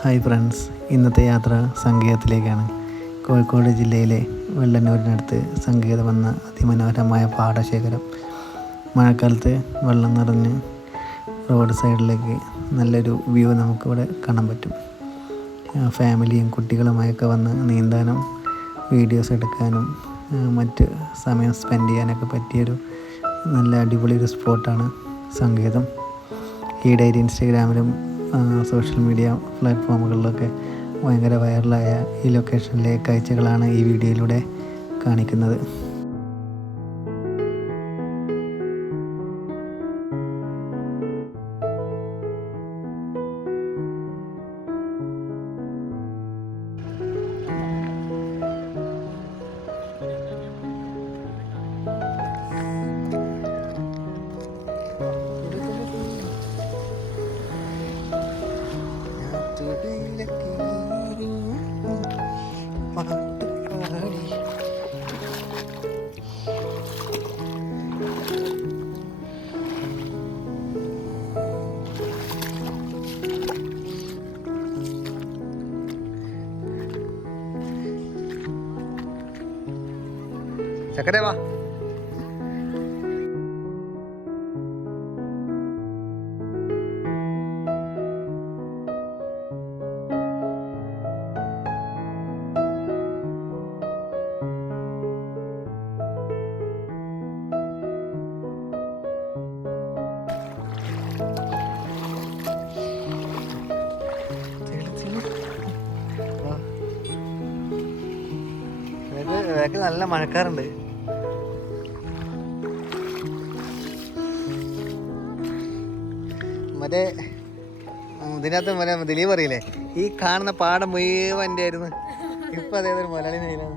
Hi friends, ഇന്നത്തെ യാത്ര സങ്കേതത്തിലേക്കാണ്. കോഴിക്കോട് ജില്ലയിലെ വെള്ളന്നൂരിനടുത്ത് സങ്കേതം എന്ന അതിമനോഹരമായ പാടശേഖരം. മഴക്കാലത്ത് വെള്ളം നിറഞ്ഞ് റോഡ് സൈഡിലേക്ക് നല്ലൊരു വ്യൂ നമുക്കിവിടെ കാണാൻ പറ്റും. ഫാമിലിയും കുട്ടികളുമായൊക്കെ വന്ന് നീന്താനും വീഡിയോസ് എടുക്കാനും മറ്റ് സമയം സ്പെൻഡ് ചെയ്യാനൊക്കെ പറ്റിയൊരു നല്ല അടിപൊളി ഒരു സ്പോട്ടാണ് സങ്കേതം. ഈയിടെയായിട്ട് ഇൻസ്റ്റഗ്രാമിലും സോഷ്യൽ മീഡിയ പ്ലാറ്റ്ഫോമുകളിലൊക്കെ ഭയങ്കര വൈറലായ ഈ ലൊക്കേഷനിലെ കാഴ്ചകളാണ് ഈ വീഡിയോയിലൂടെ കാണിക്കുന്നത്. ചക്കരേ വാ. നല്ല മഴക്കാറുണ്ട്. മറ്റേ ഇതിനകത്ത് മറ്റേ ദിലീപ് അറിയില്ലേ, ഈ കാണുന്ന പാടം മുഴുവൻ എൻ്റെ ആയിരുന്നു. ഇപ്പം അതേതൊരു മലയാളി നയിലാണ്.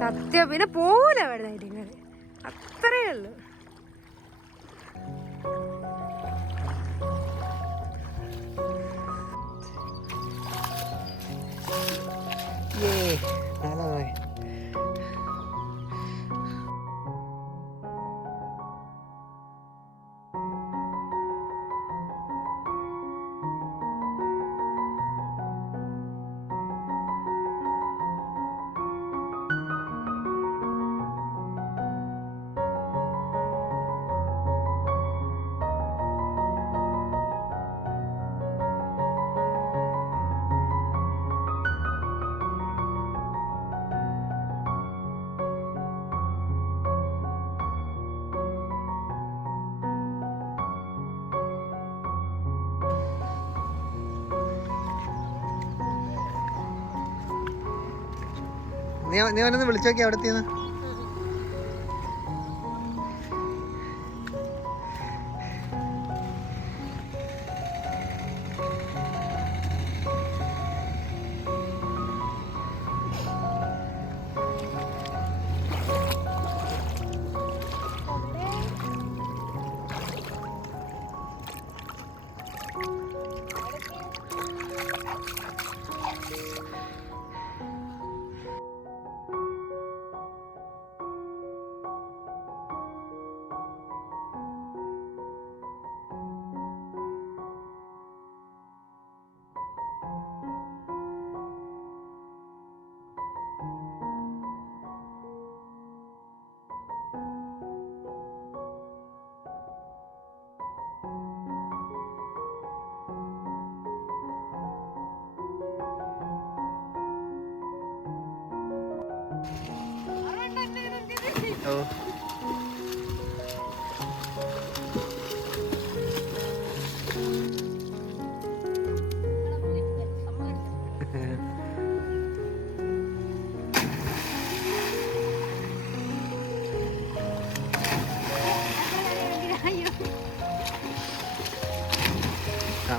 സത്യം, പിന്നെ പോകൂല വെള്ളമായിട്ട്, അത്രേ ഉള്ളു. നീ അവനൊന്ന് വിളിച്ചു നോക്കി അവിടെത്തിന്ന്.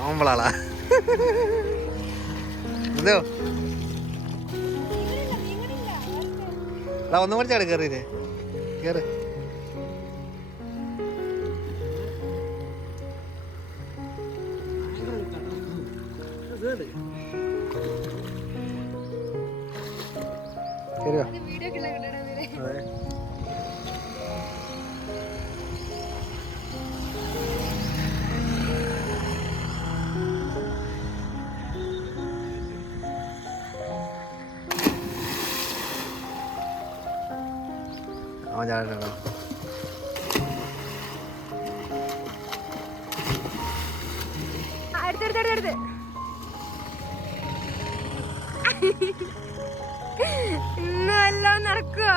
ഒമ്പളാളാ എന്തോ ഒന്നും കൂടി ചാട് കയറിയില്ലേ കയറ് അവൻ ചാടട്ടോ അടുത്ത് ഇന്ന് വല്ലതും നടക്കുവോ?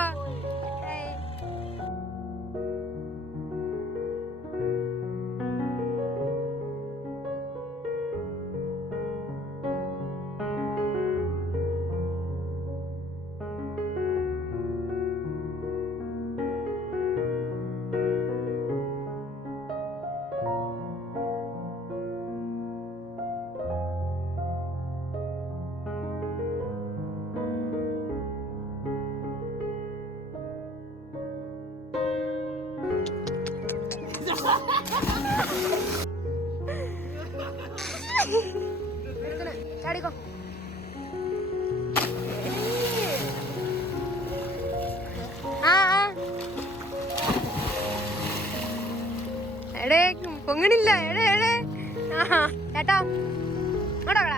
ചാടിക്കോ. എടേ പൊങ്ങണില്ല. എടേ എടേ ചേട്ടാ ഇങ്ങോട്ടാ.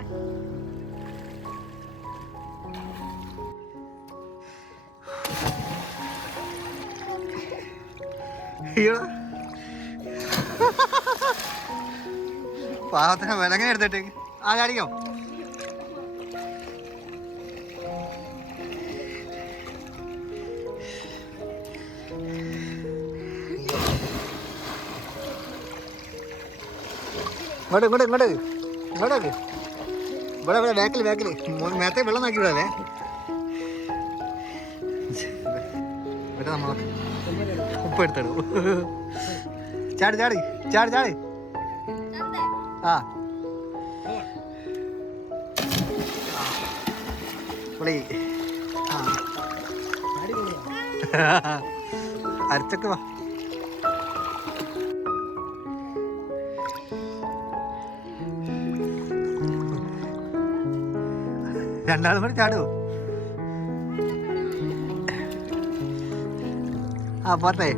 പാവത്തിന് വിലങ്ങനെ എടുത്തിട്ടേക്ക് ആ ചാടിക്കോ. ഇങ്ങോട്ട് ഇങ്ങോട്ട് ഇങ്ങോട്ട് ഇങ്ങോട്ടേക്ക്. ഇവിടെ ഇവിടെ ബാക്കിൽ മേത്തെ വെള്ളം നാക്കി വിടാതെ. ഇവിടെ നമ്മ ഉപ്പ് എടുത്തിടും. ചാടി ചാടി ചാടി ചാടി. ആ പുളി അരച്ചൊക്കെ വാ. രണ്ടാളും കൂടി ചാടുവോ? ആ പോട്ടെ.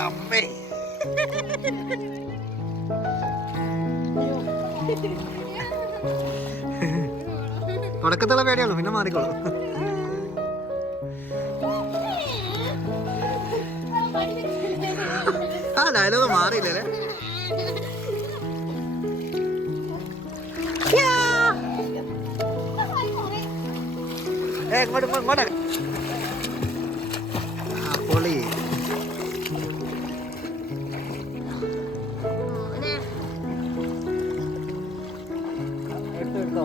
അമ്മേ തുടക്കത്തുള്ള പേടിയുള്ളൂ, പിന്നെ മാറിക്കോളൂ. ആ ഡയലോഗ് മാറിയില്ലേ? ഇങ്ങോട്ട് ഇങ്ങോട്ട് പൊളി. എടുത്തോ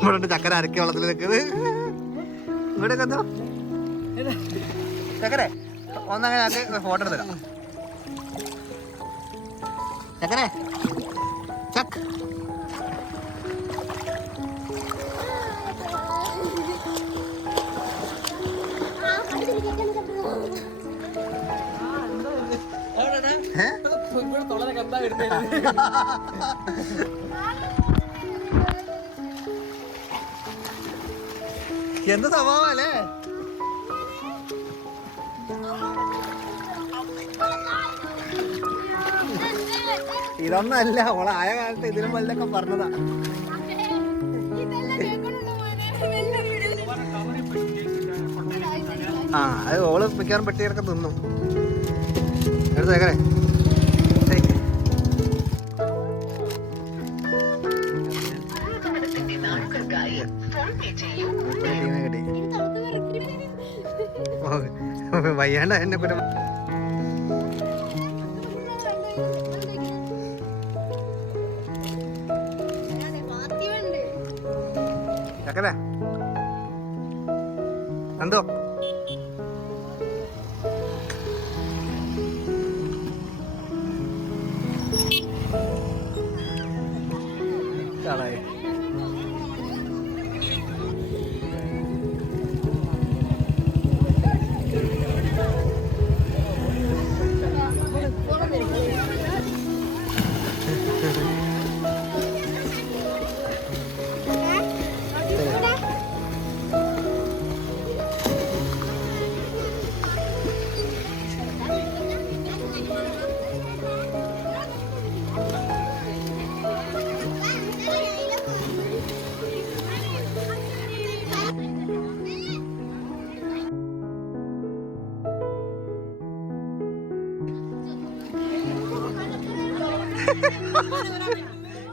ഇവിടെ ചക്കര അരക്കി വെള്ളത്തിൽ നിൽക്കുന്നത്. ഇവിടെ എന്തോ ചക്കരെ ഒന്നങ്ങനെ ആക്കി ഫോട്ടോ എടുത്തരാം. ചക്കരെ ചക്ക് എന്ത് സ്വഭാവല്ലേ? ഇതൊന്നല്ല ഓളെ ആയ കാലത്ത് ഇതിലും വല്ലതൊക്കെ പറഞ്ഞതാ. ആ അത് ഓള് മിക്കവാറും പെട്ടിയൊക്കെ തിന്നും. എടുത്തേക്കണേ. വയ്യാണ്ട എന്നെ കുറ്റം. ചക്കര എന്തോ കളായി.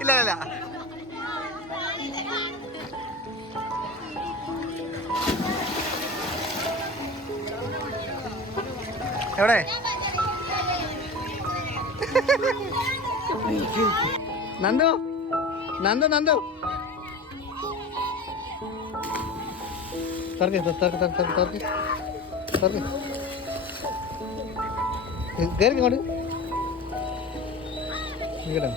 ഇല്ല ഇല്ല എവിടെ നന്ദു നന്ദു നന്ദു തുറക്ക് തുറക്ക് തുറക്ക് തുറക്ക് തുറക്ക് കയറി ഇങ്ങോട്ട് ഇങ്ങോട്ട്